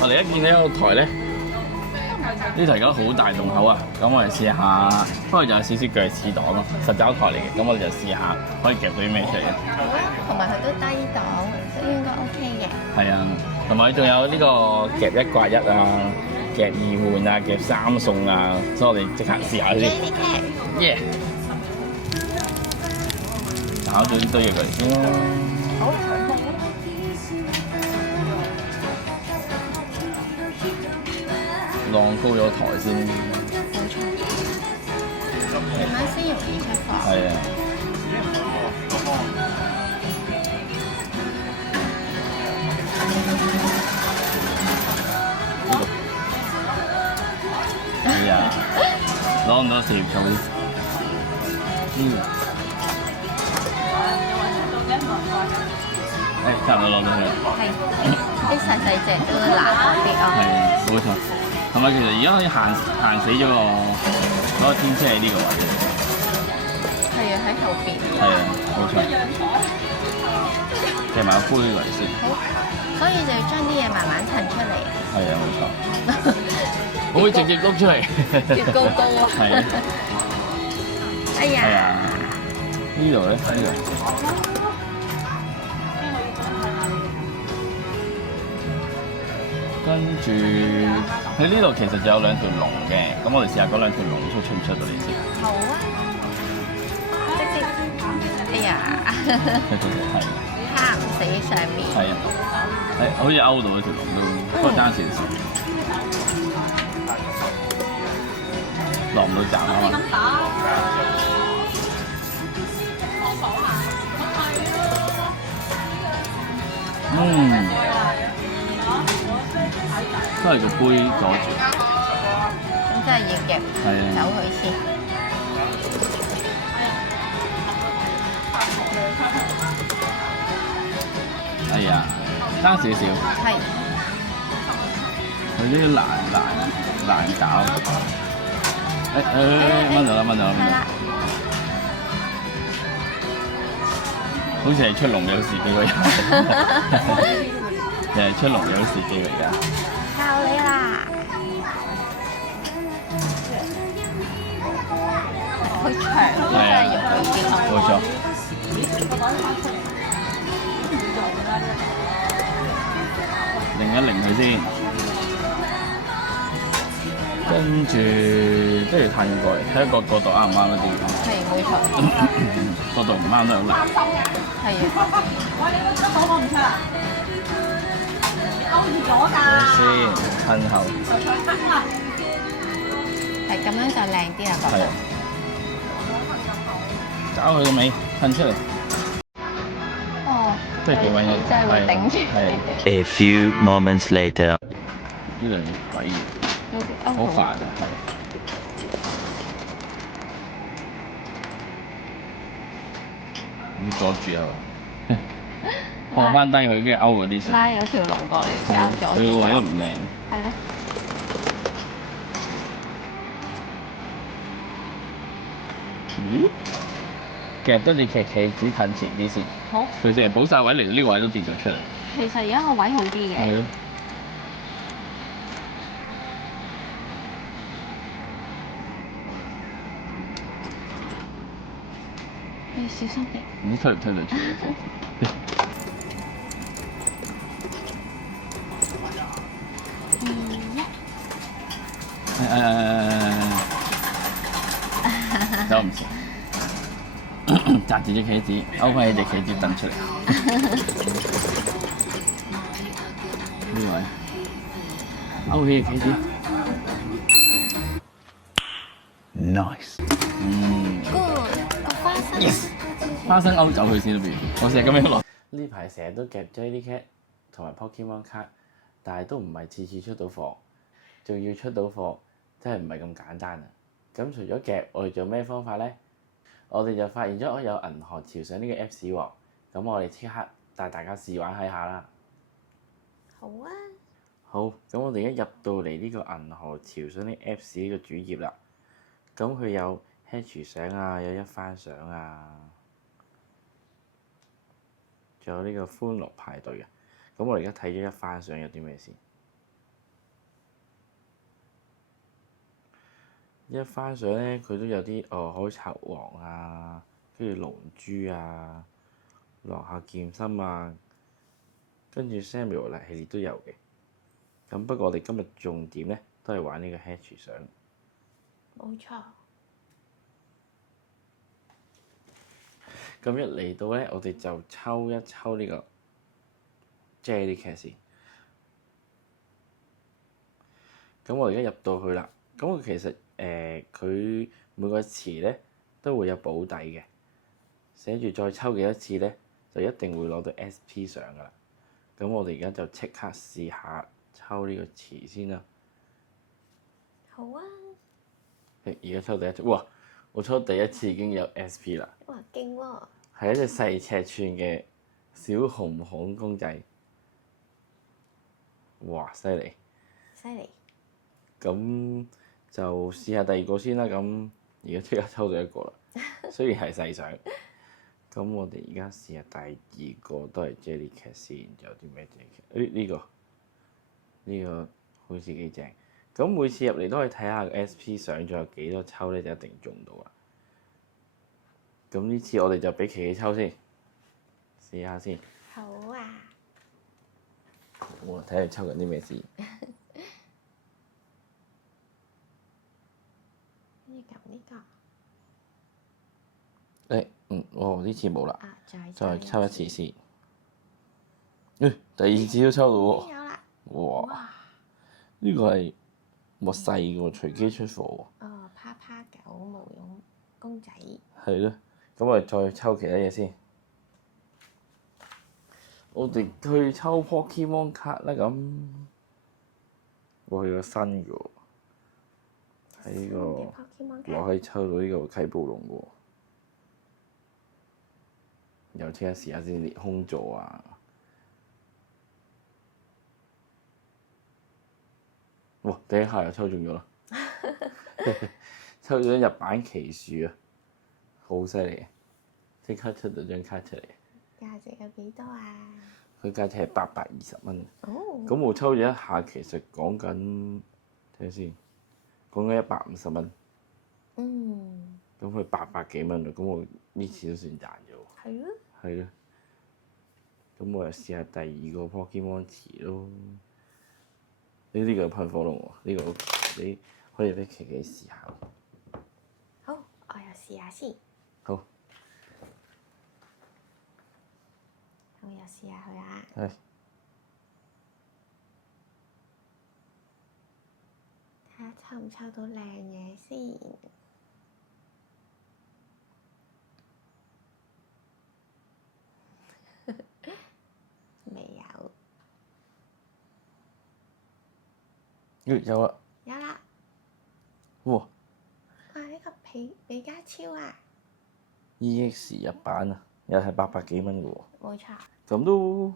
我哋一見到個台咧，呢台而家好大洞口啊！咁我哋試下，不過就有少少鋸齒檔咯，實找台嚟嘅。咁我哋就試下可以夾到啲咩出嚟嘅。好啊，同埋佢都低檔，都應該 OK 嘅。係啊，同埋仲有呢個夾1刮1啊，夾2換啊，夾3送啊，所以我哋即刻試下先。耶！搞咗啲堆嘢佢先咯。好。晾高咗台先。冇錯。慢慢先容易出貨。係啊。係啊，攞唔到4條草。差唔多攞到佢啦。係。啲細細隻都難啲哦。係，冇錯。同埋其實而家可以限死咗嗰個天車喺呢個位嘅。係啊，喺後邊。係啊，冇錯。夾埋個杯嚟先。好，所以就要將啲嘢慢慢騰出嚟。係啊，冇錯。我會直接碌出嚟。越高高啊！係啊。哎呀！係啊。呢度咧，呢度。跟住喺呢度其實就有2條龍嘅，咁我哋試下嗰2條龍出唔出到嚟先。好啊！即係，哎呀！係。卡唔死上面。係啊，好似勾到嗰條龍都，不過爭少少。落唔到閘啊嘛。都係個杯阻住。咁真係要夾走佢先。哎呀，爭少少。係。佢啲難搞。掹咗啦，掹咗啦。係啦。好似係出龍有事機會。又係出龍有事機會㗎。靠你啦！佢長都真係要好啲。冇錯。擰一擰佢先，跟住都要褪過嚟，睇下個角度啱唔啱嗰啲。係冇錯。角度唔啱都好難。係啊。我唔出啦。勾住咗㗎。先褪後。係咁樣就靚啲啦，覺得。找佢個尾，褪出嚟。哦。都係幾穩嘅。真係會頂住。A few moments later。呢兩鬼嘢。好煩啊！係。要阻住啊！放翻低佢，跟住勾嗰啲先。拉有條龍過嚟，夾咗。佢個位都唔靚。係咯。咦？夾得你企只近前啲先。好。佢成日補晒位嚟到呢個位都跌咗出嚟。其實而家個位好啲嘅。係咯。要小心啲。唔知推唔推得出？走唔成，擲住隻棋子，勾翻起隻棋子蹬出嚟。呢位，勾起隻棋子。Nice。Good， 個花生。Yes。花生勾走佢先都不如，我成日咁樣落。呢排成日都夾 JD-Cat 同埋 Pokemon 卡，但係都唔係次次出到貨，仲要出到貨，真係唔係咁簡單啊！咁除咗夾，我哋仲有咩方法咧？我哋就發現咗我有銀河潮上呢個 Apps 喎，咁我哋即刻帶大家試玩睇下啦。好啊。好，咁我哋一入到嚟呢個銀河潮上呢 Apps 呢個主頁啦，咁佢有 Hatch 相啊，有一番相啊，仲有呢個歡樂派對啊。咁我哋而家睇咗一番相有啲咩先？一翻上咧，佢都有啲海賊王啊，跟住龍珠啊，浪客劍心啊，跟住 Samuel 嚟系列都有嘅。咁不過我哋今日重點咧都係玩呢個 Hatch 相。冇錯。咁一嚟到咧，我哋就抽一抽呢個 Jellycat 先。咁我而家入到去啦。咁我其實佢每個詞咧都會有保底嘅，寫住再抽幾多次咧，就一定會攞到 SP 相噶啦。咁我哋而家就即刻試下抽呢個詞先啦。好啊！而家抽第一次，哇！我抽第一次已經有 SP 啦。哇，勁喎！係一隻細尺寸嘅小紅孔公仔。哇！犀利！犀利！咁就試下第二個先啦。咁而家即刻抽到一個啦，雖然係細相。咁我哋而家試下第二個都係 Jellycat 先，有啲咩 Jellycat？呢個好似幾正。咁每次入嚟都可以睇下個 SP 相，仲有幾多抽咧，就一定中到啦。咁呢次我哋就俾琪琪抽先，試下先。好啊！我睇下抽緊啲咩先。呢個。呢次冇啦。啊，再抽一次先。第二次都抽到喎。有啦！哇！呢個係細嘅喎，隨機出貨喎。哦，趴趴狗毛絨公仔。係咯，咁我哋再抽其他嘢先。我哋去抽 Pokemon 卡啦咁。我去個新嘅喎，喺呢個我可以抽到呢個啟暴龍嘅喎。又即刻試下先，裂空座啊！哇！第一下又抽中咗啦，抽咗日版奇樹啊，好犀利！即刻出到張卡出嚟。價值有幾多啊？佢價值係820蚊。哦。咁我抽咗一下，其實講緊睇下先，講緊150蚊。嗯。咁佢800幾蚊喎，咁我呢次都算賺咗喎。係咯。係咯。咁我又試下第二個 Pokemon 詞咯。呢個噴火龍喎，呢個你可以俾琪琪試下。好，我又試下先。好。我又試下佢啊。係。睇下抽唔抽到靚嘢先。未有。有啦。有啦。哇！哇！呢個比加超啊 EX 日版啊，又係800幾蚊嘅喎。冇錯。咁都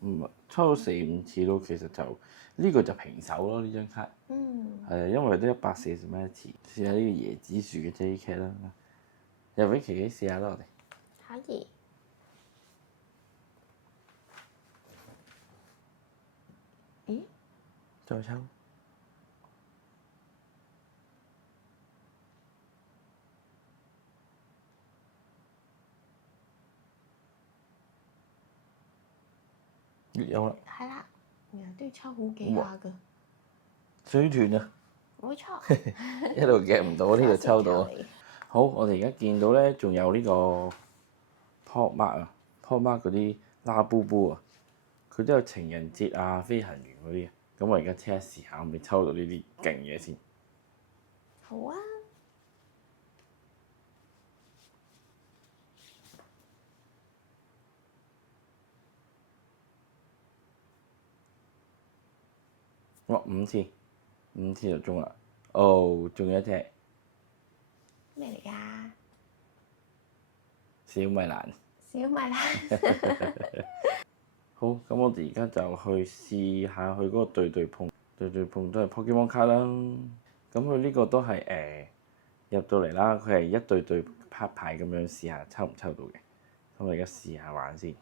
唔係抽咗4、5次咯，其實就呢個就平手咯，呢張卡。嗯。係啊，因為都140蚊一次。試下呢個椰子樹嘅 Jellycat 啦，又俾琪琪試下啦，我哋。可以。咦？再抽。有啦。係啦，原來都要抽好幾下㗎。水斷啊！冇錯。一路夾唔到，呢度抽到。好，我哋而家見到咧，仲有呢個 Pokemon 啊 ，Pokemon 嗰啲拉布布啊，佢都有情人節啊、飛行員嗰啲啊。咁我而家即刻試下，可唔可以抽到呢啲勁嘢先？好啊！哇！5次就中啦！哦，仲有一隻咩嚟㗎？小米蘭。小米蘭。好，咁我哋而家就去試下佢嗰個對碰都係 Pokemon 卡啦。咁佢呢個都係入到嚟啦，佢係一對拍牌咁樣試下抽唔抽到嘅。咁我而家試下玩先。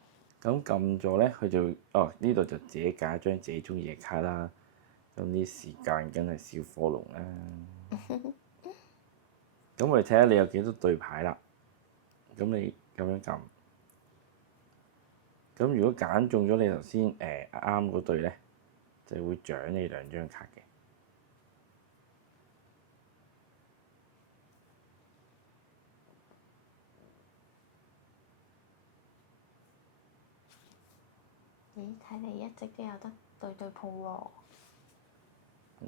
咁撳咗咧，佢就呢度就自己揀一張自己中意嘅卡啦。咁啲時間梗係小火龍啦。咁我哋睇下你有幾多對牌啦。咁你咁樣撳，咁如果揀中咗你頭先啱嗰對咧，就會獎你2張卡嘅。咦，睇嚟一直都有得對碰喎。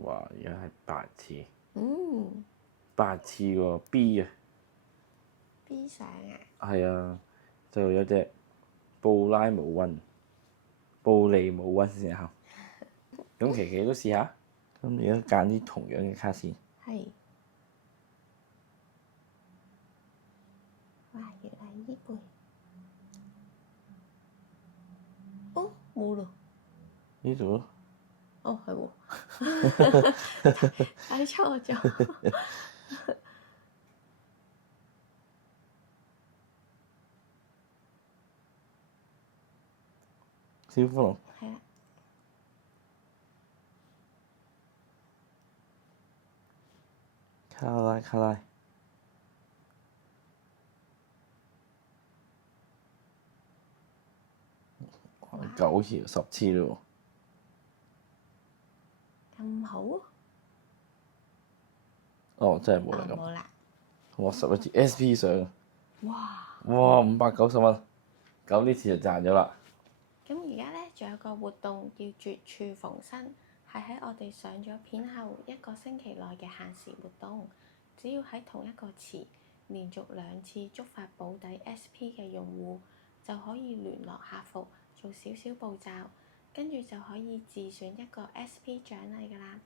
哇！而家係8次嗯。 ，8次喎 B 啊！ B 相啊？係啊，就有隻布拉姆溫、布利姆溫先後。咁琪琪都試下。咁而家揀啲同樣嘅卡先。係。哇！原來呢杯。哦，冇咯。呢度咯。哦，係喎。睇錯咗。小火龍。係啊。卡拉卡拉。9次10次咯喎。咁好？哦，真係冇啦咁。冇啦。哇！11次 SP 相。哇！哇！590蚊，咁呢次就賺咗啦。咁而家咧，仲有個活動叫絕處逢生，係喺我哋上咗片後1個星期內嘅限時活動。只要喺同一個詞連續2次觸發保底 SP 嘅用戶，就可以聯絡客服做少少步驟，跟住就可以自選一個 SP 獎勵㗎啦。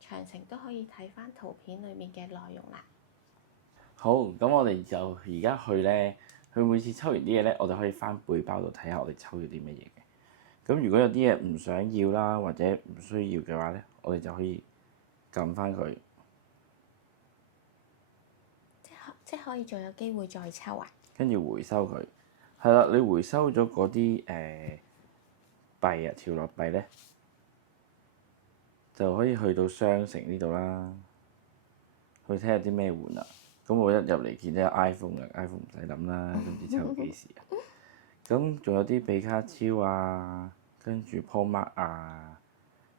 詳情都可以睇返圖片裡面嘅內容啦。好，咁我哋就而家去咧，佢每次抽完啲嘢咧，我哋可以翻背包度睇下我哋抽咗啲乜嘢嘅。咁如果有啲嘢唔想要啦，或者唔需要嘅話咧，我哋就可以撳翻佢。即可以仲有機會再抽啊？跟住回收佢，係啦，你回收咗嗰啲幣啊，潮樂幣咧，就可以去到商城呢度啦，去睇下啲咩換啦。咁我一入嚟見到有 iPhone 嘅 ，iPhone 唔使諗啦，都唔知抽到幾時啊。咁仲有啲比卡超啊，跟住 Paul Mark 啊，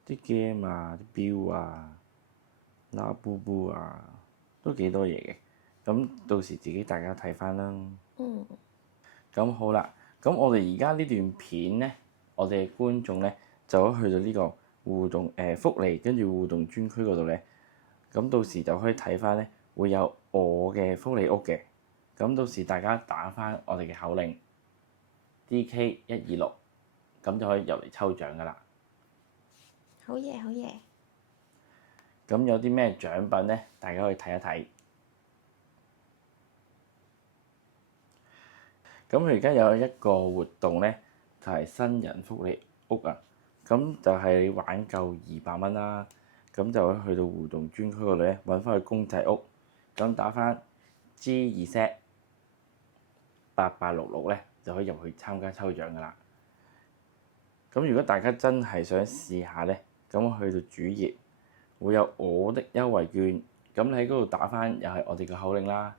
啲 game 啊，啲錶啊，拉布布啊，都幾多嘢嘅。咁到時自己大家睇翻啦。咁好啦，咁我哋而家呢段片咧，我哋觀眾咧就可以去到呢個互動福利跟住互動專區嗰度咧，咁到時就可以睇翻咧，會有我嘅福利屋嘅。咁到時大家打翻我哋嘅口令 DK126，咁就可以入嚟抽獎噶啦。好嘢，好嘢！咁有啲咩獎品咧？大家可以睇一睇。咁佢而家有一個活動咧，就係新人福利屋啊。咁就係你玩夠200蚊啦，咁就可以去到互動專區嗰度咧，揾翻去公仔屋，咁打翻 G2Z8866咧，就可以入去參加抽獎噶啦。咁如果大家真係想試下咧，咁去到主頁會有我的優惠券，咁你喺嗰度打翻又係我哋嘅口令啦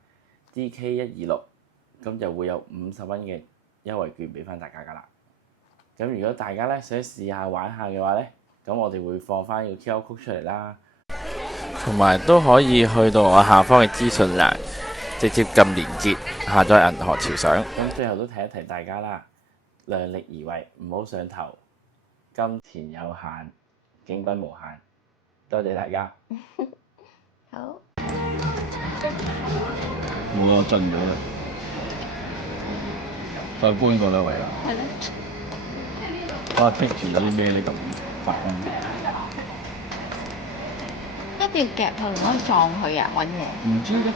，DK126。咁就會有50蚊嘅優惠券俾翻大家噶啦。咁如果大家咧想試下玩下嘅話咧，咁我哋會放翻個 QR code 出嚟啦。同埋都可以去到我下方嘅資訊欄，直接撳連結下載銀河潮相。咁最後都提一提大家啦，量力而為，唔好上頭，金錢有限，景品無限。多謝大家。好。我進咗啦。再搬過兩位啦。係咧。哇！逼住有啲咩你咁煩？一定要夾佢，唔可以撞佢啊！揾嘢。唔知咧。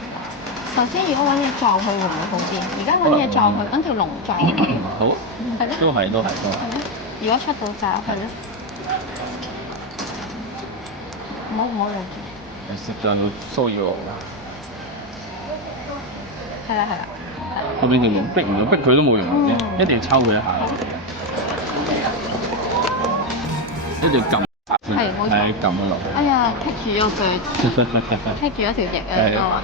首先，如果揾嘢撞佢會唔會好啲？而家揾嘢撞佢，揾條龍撞佢。好。係咧。都係。係咧。如果出到就係咧。唔好嚟住。實在會騷擾我㗎。係啦。後邊條龍逼唔到，逼佢都冇用嘅，一定要抽佢一下。一定要撳。係冇錯。係撳佢落去。哎呀，棘住咗腳，棘住咗條翼啊！係我話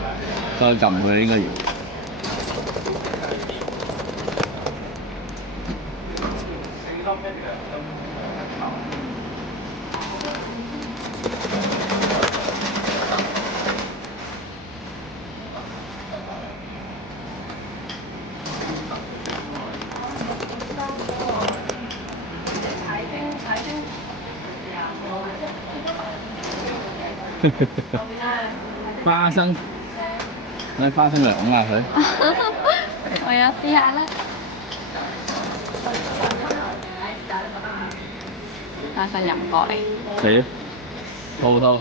再撳佢應該要。花生，攞花生嚟拱下佢。我有試下啦。花生入過嚟。係啊，套套。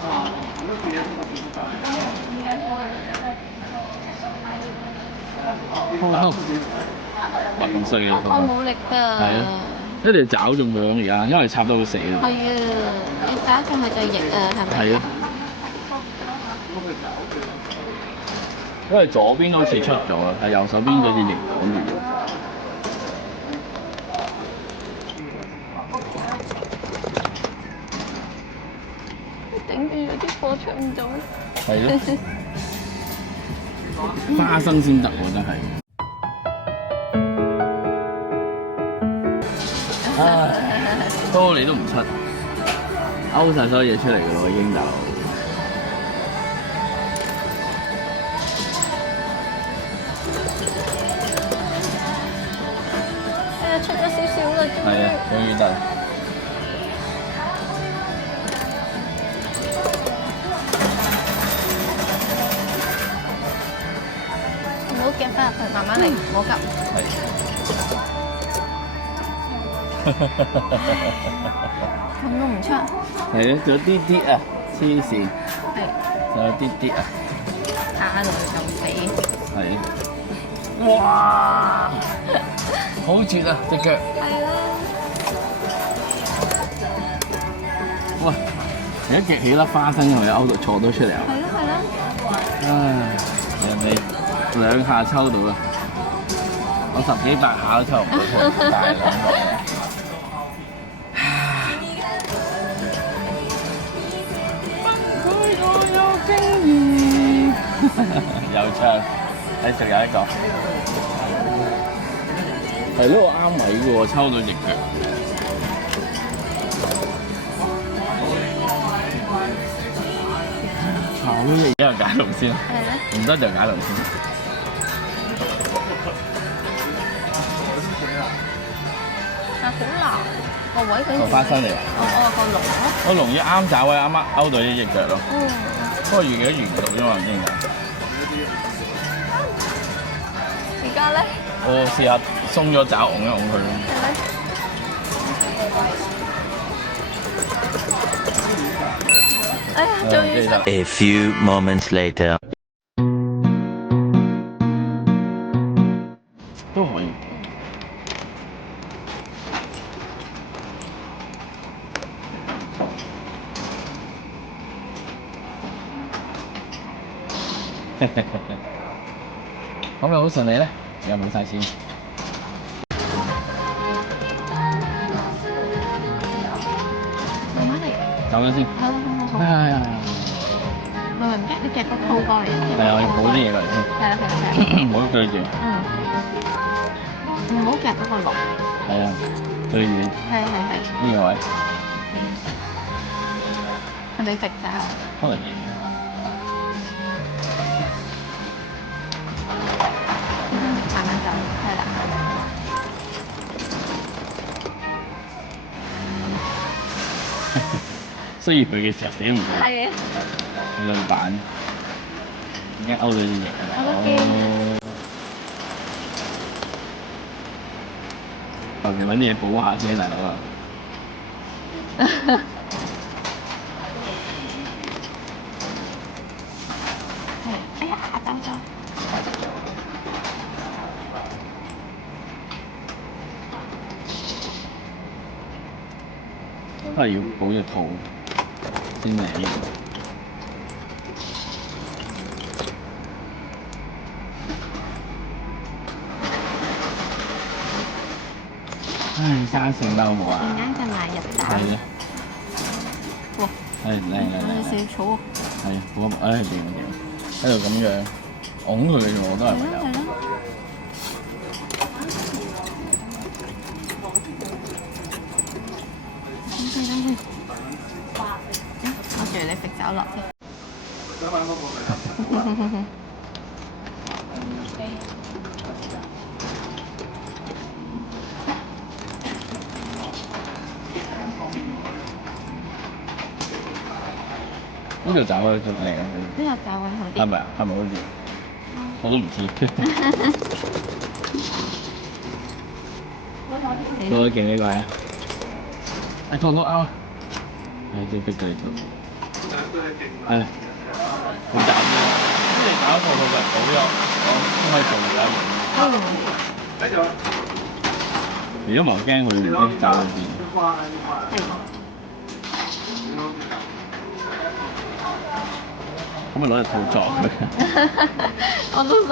哇咁衰嘅，我冇力㗎。係啊，一定要找中佢而家，因為插到佢死啦。係啊，你打中佢對翼啊，係咪？係啊。因為左邊好似出咗啦，係右手邊嗰隻翼趕住咗。頂住咗啲火出唔到。係咯。花生先得喎，真係。唉，多你都唔出，勾晒所有嘢出嚟㗎咯，已經就。哎呀，出咗少少啦，終於。係啊，終於得。唔好夾翻入去，慢慢嚟，唔好急。咁都唔出。係啊，仲有啲啲啊，黐線。係。仲有啲啲啊。打到佢咁死。係啊。哇！好絕啊隻腳。係啦。喂，而家夾起粒花生喺勾到坐到出嚟啊！係咯係咯。唉，人哋2下抽到啦，我10幾8下都抽唔到出，大兩個。我有經驗。又唱，仲有一個。係咯，我啱位嘅喎，抽到隻腳。炒呢隻而家解龍先，唔得就解龍先。但好難，個位佢。個花生嚟啊！個龍咯。個龍要啱爪位，啱啱勾到呢隻腳咯。不過而家圓到啫嘛，唔知點解。而家咧？我試下鬆咗爪，拱一拱佢咯。哎呀，終於出。A few moments later. 都可以。可唔可以好順利咧？有冇晒錢？慢慢嚟。走緊先。好。係啊。唔夾，你夾個鋪過嚟。係啊，我要補啲嘢過嚟先。係。唔好對住。唔好夾嗰個龍。係啊，對住。係。呢個位。係咪食爪？可能。慢慢走，係啦。需要佢嘅時候死唔到。係啊。論板，已經勾到啲嘢。我都驚。求其揾啲嘢補下先，大佬啊！哎呀，走咗。都係要補隻肚先嚟。唉，生性啦好冇啊？啱嘅買入蛋。係啊。哇！係靚靚靚。小草啊！係，好唉掂掂，喺度咁樣拱佢嘅啫，我都係唯有。係咯。我住你揈走落添。呢條爪咧仲靚，呢個價位好啲。係咪啊？係咪好似？我都唔知。攞得勁呢個係啊！哎，拖到啊！係最逼佢做。係。好斬嘅，即係搞到佢咪好咗，都可以做㗎。如果唔係驚佢啲爪會變。可唔可以攞隻套撞佢？我都想，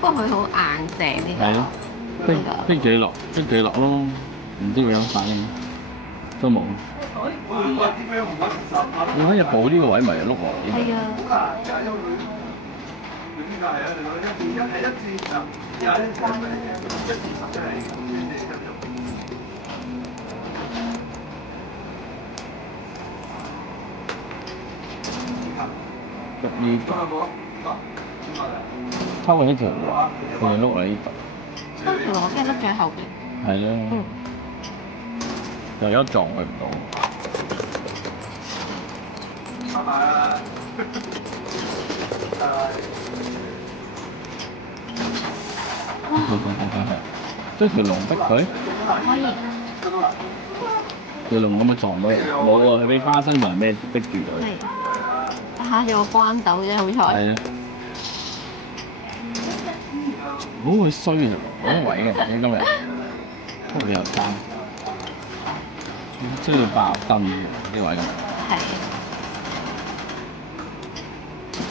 不過佢好硬淨呢個。係咯，逼住你落咯，唔知會有反應，都冇。我喺日補呢個位咪碌落嚟。係啊。呢度，抽緊呢條話，佢哋碌喺呢度。抽條我驚碌最後邊。係咯。又有撞佢唔到。將條龍逼佢。可以。條龍咁樣撞到，冇喎，佢俾花生同埋咩逼住佢。係。嚇！有個關鬥啫，好彩。係啊。好佢衰啊！嗰位嘅你今日，不過佢又爭，衰到爆燈嘅呢位咁。係。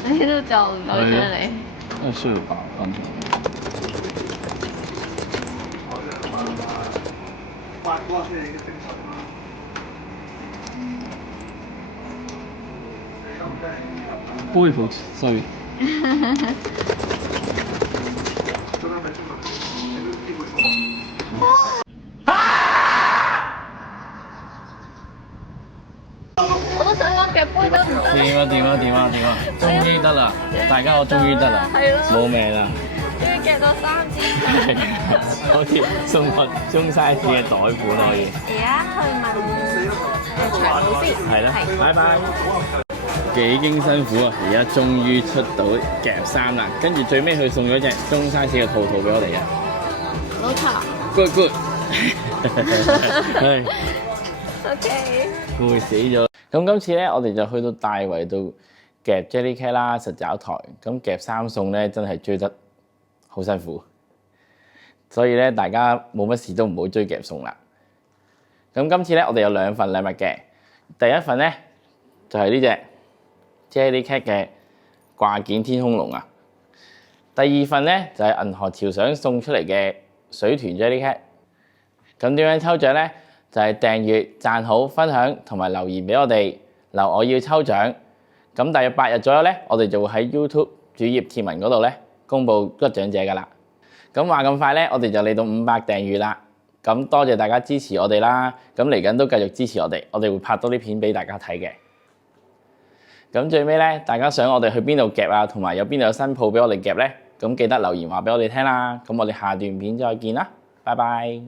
你都做唔到出嚟。真係衰到爆燈。杯好衰。我都想講夾杯得唔得？掂啊！終於得啦！大家我終於得啦！係咯。冇命啦！終於夾到3支。好似送個中 size 嘅袋款可以。而家去問長老先。係啦，拜拜。幾經辛苦啊！而家終於出到夾3啦，跟住最尾佢送咗隻中 size 嘅兔兔俾我哋啊！冇錯。Good。唉。OK。攰死咗。咁今次咧，我哋就去到大圍度夾 Jellycat 啦，實找台。咁夾3餸咧，真係追得好辛苦。所以咧，大家冇乜事都唔好追夾餸啦。咁今次咧，我哋有2份禮物嘅。第一份咧就係呢隻 Jellycat 嘅掛件天空龍啊。第2份咧就係銀河潮想送出嚟嘅水豚 Jellycat。咁點樣抽獎咧？就係訂閱、讚好、分享同埋留言俾我哋，留我要抽獎。咁大約8日左右咧，我哋就會喺 YouTube 主頁貼文嗰度咧公佈得獎者㗎啦。咁話咁快咧，我哋就嚟到500訂閱啦。咁多謝大家支持我哋啦。咁嚟緊都繼續支持我哋會拍多啲片俾大家睇嘅。咁最尾咧，大家想我哋去邊度夾啊，同埋有邊度有新鋪俾我哋夾咧？咁記得留言話俾我哋聽啦。咁我哋下段片再見啦，拜拜。